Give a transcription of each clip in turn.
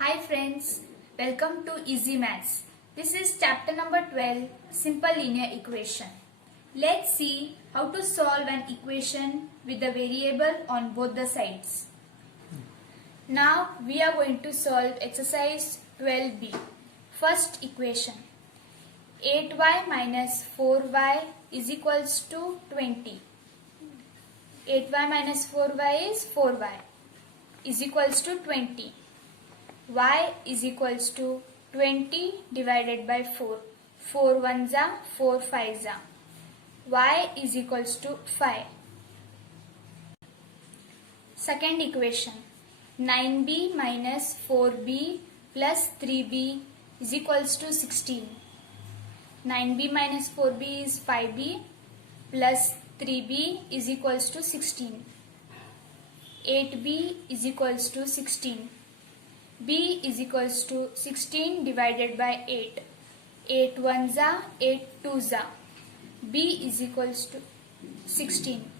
Hi friends, welcome to Easy Maths. This is chapter number 12, Simple Linear Equation. Let's see how to solve an equation with the variable on both the sides. Now we are going to solve exercise 12b. First equation, 8y minus 4y is equals to 20. 8y minus 4y is 4y is equals to 20. Y is equals to 20 divided by 4. 4 ones are 4 fives are. Y is equals to 5. Second equation, 9b minus 4b plus 3b is equals to 16. 9b minus 4b is 5b plus 3b is equals to 16. 8b is equals to 16. B is equals to 16 divided by 8. 8 ones are 8 twos are. B is equals to 16.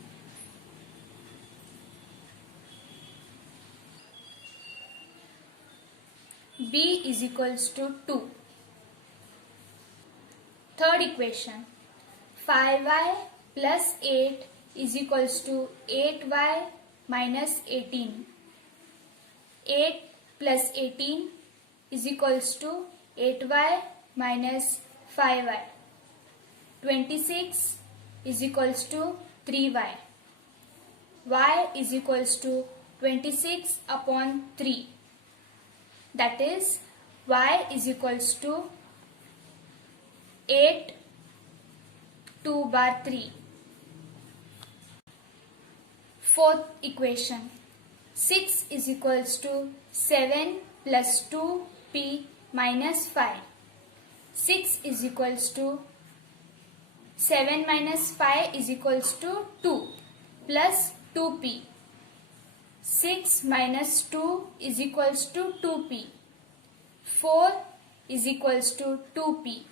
B is equals to 2. Third equation, 5y plus 8 is equals to 8y minus 18. 8 plus 18 is equals to 8y minus 5y. 26 is equals to 3y. Y is equals to 26 upon 3. That is, y is equals to 8 2 bar 3. Fourth equation, 6 is equals to 7 plus 2p minus 5. 6 is equals to 7 minus 5 is equals to 2 plus 2p. 6 minus 2 is equals to 2p. 4 is equals to 2p.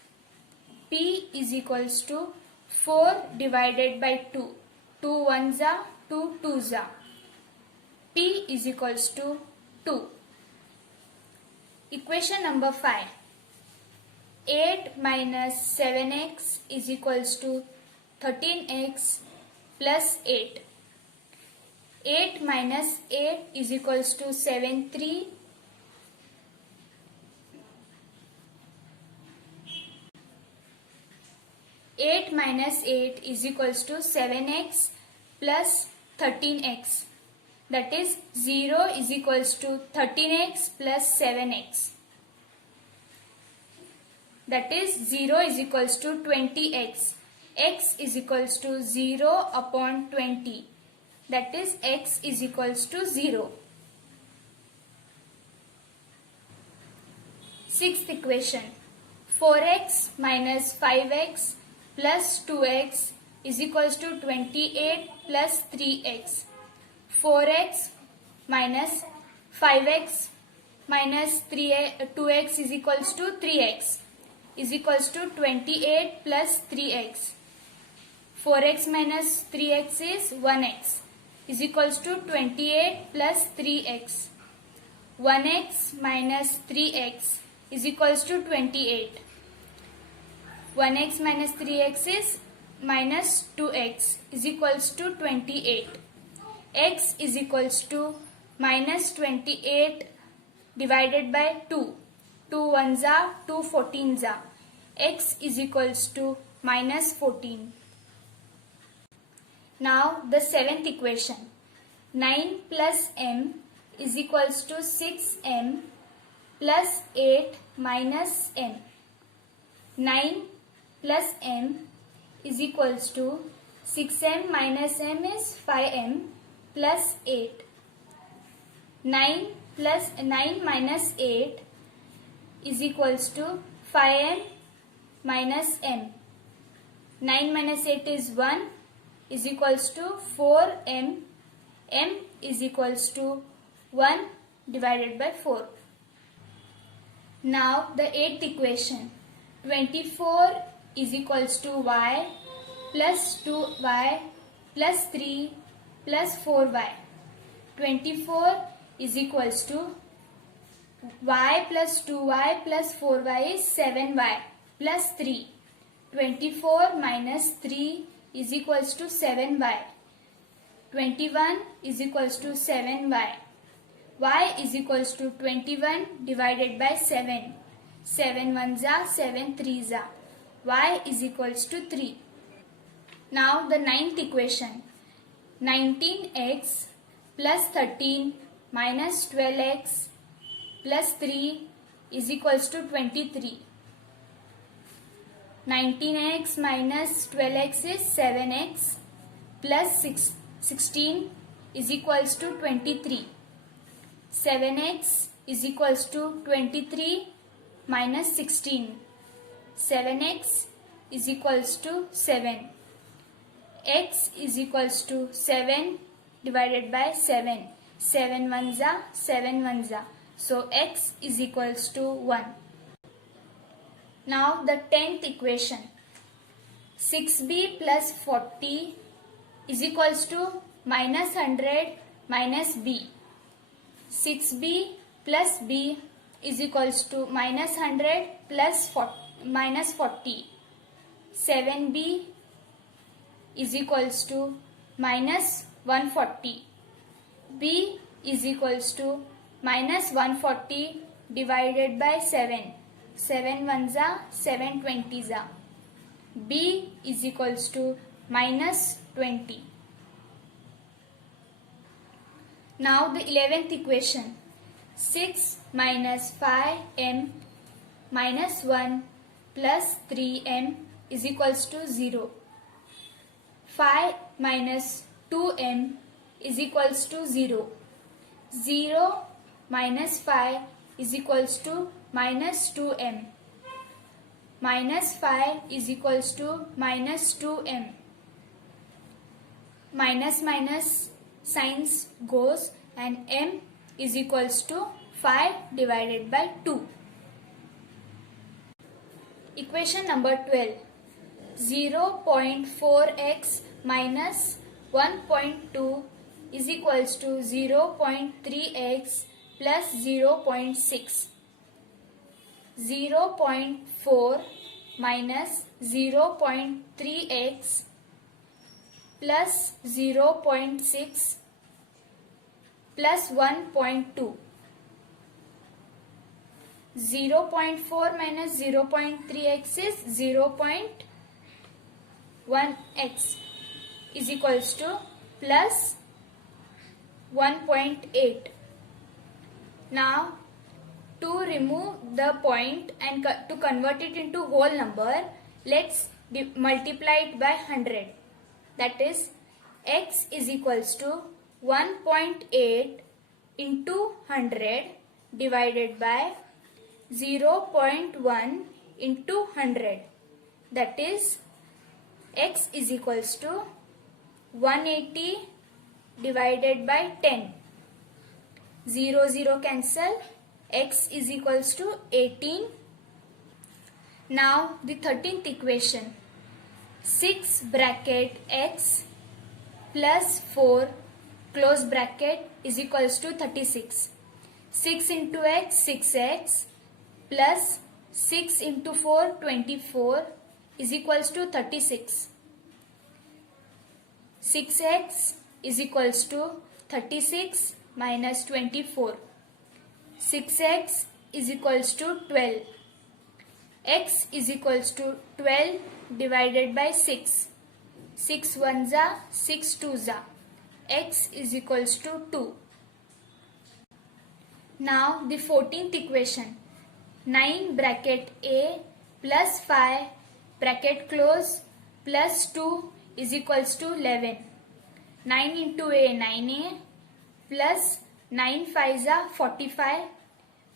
P is equals to 4 divided by 2. 2 ones are 2 twos are. P is equals to 2. Equation number 5. 8 minus 7x is equals to 13x plus 8. 8 minus 8 is equals to 7 3. 8 minus 8 is equals to 7x plus 13x. That is 0 is equals to 13x plus 7x. That is 0 is equals to 20x. X is equals to 0 upon 20. That is x is equals to 0. Sixth equation, 4x minus 5x plus 2x is equals to 28 plus 3x. 4x minus 5x minus 2x is equals to 3x is equals to 28 plus 3x. 4x minus 3x is 1x is equals to 28 plus 3x. 1x minus 3x is equals to 28. 1x minus 3x is minus 2x is equals to 28. X is equals to minus 28 divided by 2. 2 ones are 2 14s are. X is equals to minus 14. Now the seventh equation. 9 plus m is equals to 6m plus 8 minus m. 9 plus m is equals to 6m minus m is 5m plus 8. 9 minus 8 is equals to 5m minus m. 9 minus 8 is 1 is equals to 4m. M is equals to 1 divided by 4. Now the eighth equation. 24 is equals to y plus 2y plus 3 plus 4y. 24 is equals to y plus 2y plus 4y is 7y plus 3. 24 minus 3 is equals to 7y. 21 is equals to 7y. Y is equals to 21 divided by 7. 7 ones are 7 threes are. Y is equals to 3. Now the ninth equation. 19x plus 13 minus 12x plus 3 is equals to 23. 19x minus 12x is 7x plus 16 is equals to 23. 7x is equals to 23 minus 16. 7x is equals to 7. X is equals to 7 divided by 7. 7 ones are 7 ones are. So x is equals to 1. Now the 10th equation. 6b plus 40 is equals to minus 100 minus b. 6b plus b is equals to minus 100 plus minus 40. 7b is equals to minus 140. b is equals to minus 140 divided by 7. 7 ones are 7 twenties are. b is equals to minus 20. Now the 11th equation. 6 minus 5m minus 1 plus 3m is equals to 0. 5 minus 2m is equals to 0. 0 minus 5 is equals to minus 2m. Minus 5 is equals to minus 2m. Minus minus signs goes and m is equals to 5 divided by 2. Equation number 12. 0.4x minus 1.2 is equals to 0.3x plus 0.6. 0.4 minus 0.3x plus 0.6 plus 1.2. 0.4 minus 0.3x is 0.1x is equals to plus 1.8. Now to remove the point and to convert it into whole number, let's multiply it by 100. That is x is equals to 1.8 into 100 divided by 0.1 into 100. That is x is equals to 180 divided by 10. 0 0 cancel. X is equals to 18. Now the 13th equation. 6 bracket x plus 4 close bracket is equals to 36. 6 into x 6x plus 6 into 4 24 is equals to 36. 6x is equals to 36 minus 24. 6x is equals to 12. X is equals to 12 divided by 6. 6 ones are 6 twos are. X is equals to 2. Now the 14th equation. 9 bracket a plus 5 bracket close plus 2 is equals to 11. 9 into a 9a plus 9 5s are 45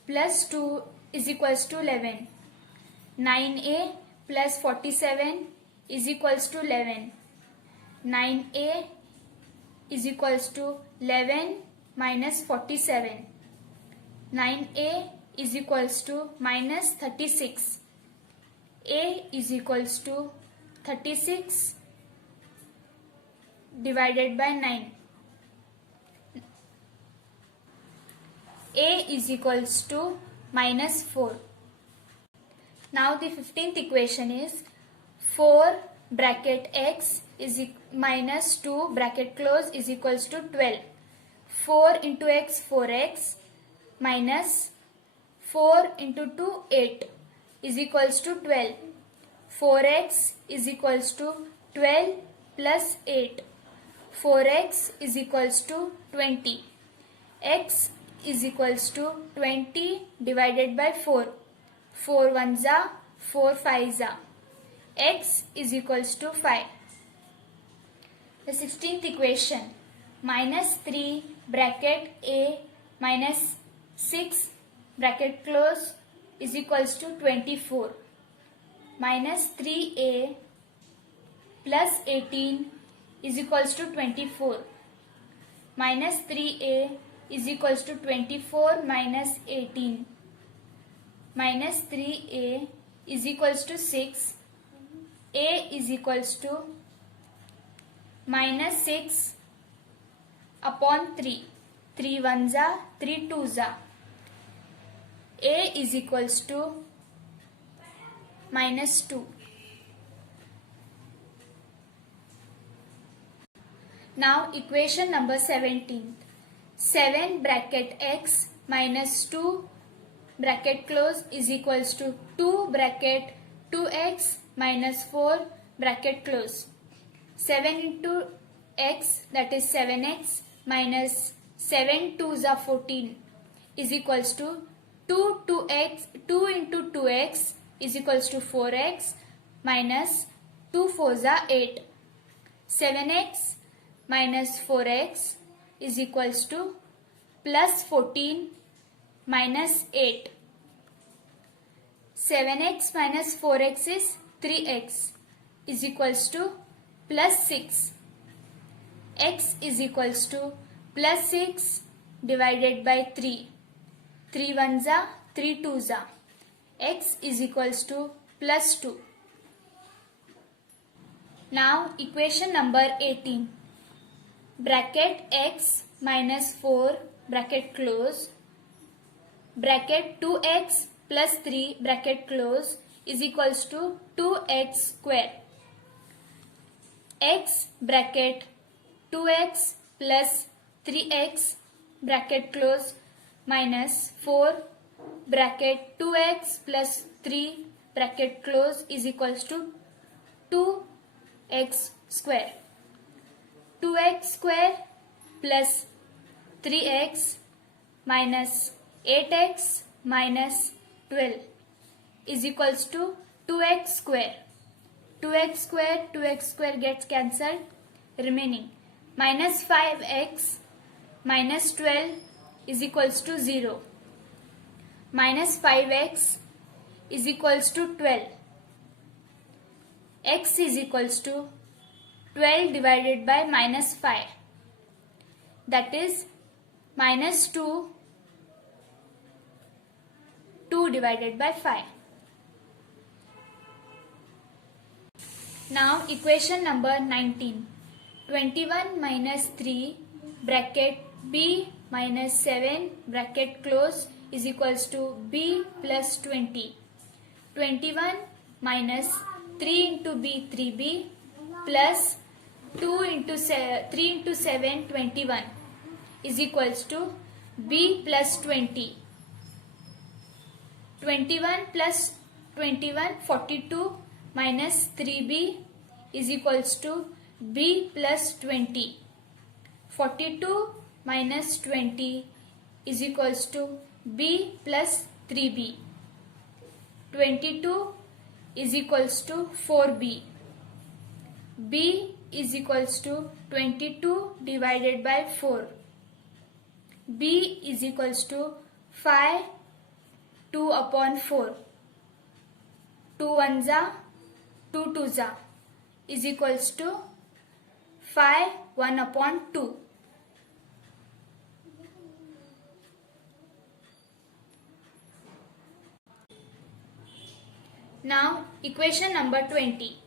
plus 2 is equals to 11. 9a plus 47 is equals to 11. 9a is equals to 11 minus 47. 9a is equals to minus 36. A is equals to 36 divided by 9. a is equals to minus 4. Now the 15th equation is 4 bracket x is minus 2 bracket close is equals to 12. 4 into x 4x minus 4 into 2 8 is equals to 12. 4x is equals to 12 plus 8. 4x is equals to 20. X is equals to 20 divided by 4. 4 ones are 4 5s are. X is equals to 5. The 16th equation, minus 3 bracket a minus 6 bracket close is equals to 24. Minus 3a plus 18 is equals to 24. Minus 3a is equals to 24 minus 18. Minus 3a is equals to 6. A is equals to minus 6 upon 3. 3 ones are, 3 twos are. A is equals to minus 2. Now equation number 17. 7 bracket x minus 2 bracket close is equals to 2 bracket 2x minus 4 bracket close. 7 into x, that is 7x, minus 7 2s are 14 is equals to 2 into 2x is equals to 4x minus 2 4s are 8. 7x minus 4x is equals to plus 14 minus 8. 7x minus 4x is 3x is equals to plus 6. X is equals to plus 6 divided by 3. 3 ones are, 3 twos are. X is equals to plus 2. Now equation number 18. Bracket x minus 4 bracket close bracket 2x plus 3 bracket close is equals to 2x square. X bracket 2x plus 3x bracket close minus 4 bracket 2x plus 3 bracket close is equals to 2x square. 2x square plus 3x minus 8x minus 12 is equals to 2x square. 2x square gets cancelled, remaining minus 5x minus 12 is equals to 0. Minus 5x is equals to 12. X is equals to 12 divided by minus 5, that is minus 2 divided by 5. Now equation number 19. 21 minus 3 bracket b minus 7 bracket close is equals to b plus 20. 21 minus 3 into b 3b plus 3 into 7 21 is equals to b plus 20. 21 plus 21 42 minus 3b is equals to b plus 20. 42 minus 20 is equals to b plus 3b. 22 is equals to 4b. b is equals to 22 divided by 4. b is equals to 5 2 upon 4. 2 ones are, 2 twos are is equals to 5 1 upon 2. Now equation number 20.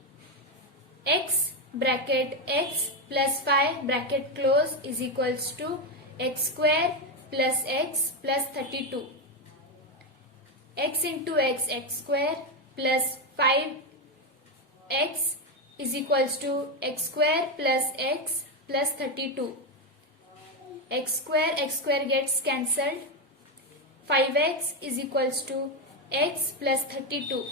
X bracket x plus 5 bracket close is equals to x square plus x plus 32. X into x square plus 5x is equals to x square plus x plus 32. X square gets cancelled. 5x is equals to x plus 32.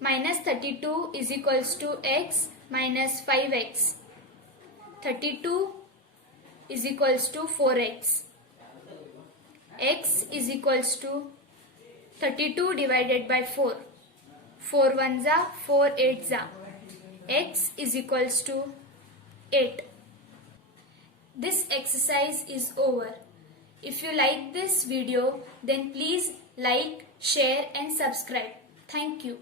Minus 32 is equals to x minus 5x. 32 is equals to 4x. X is equals to 32 divided by 4. 4 ones are 4 eights are. X is equals to 8. This exercise is over. If you like this video, then please like, share and subscribe. Thank you.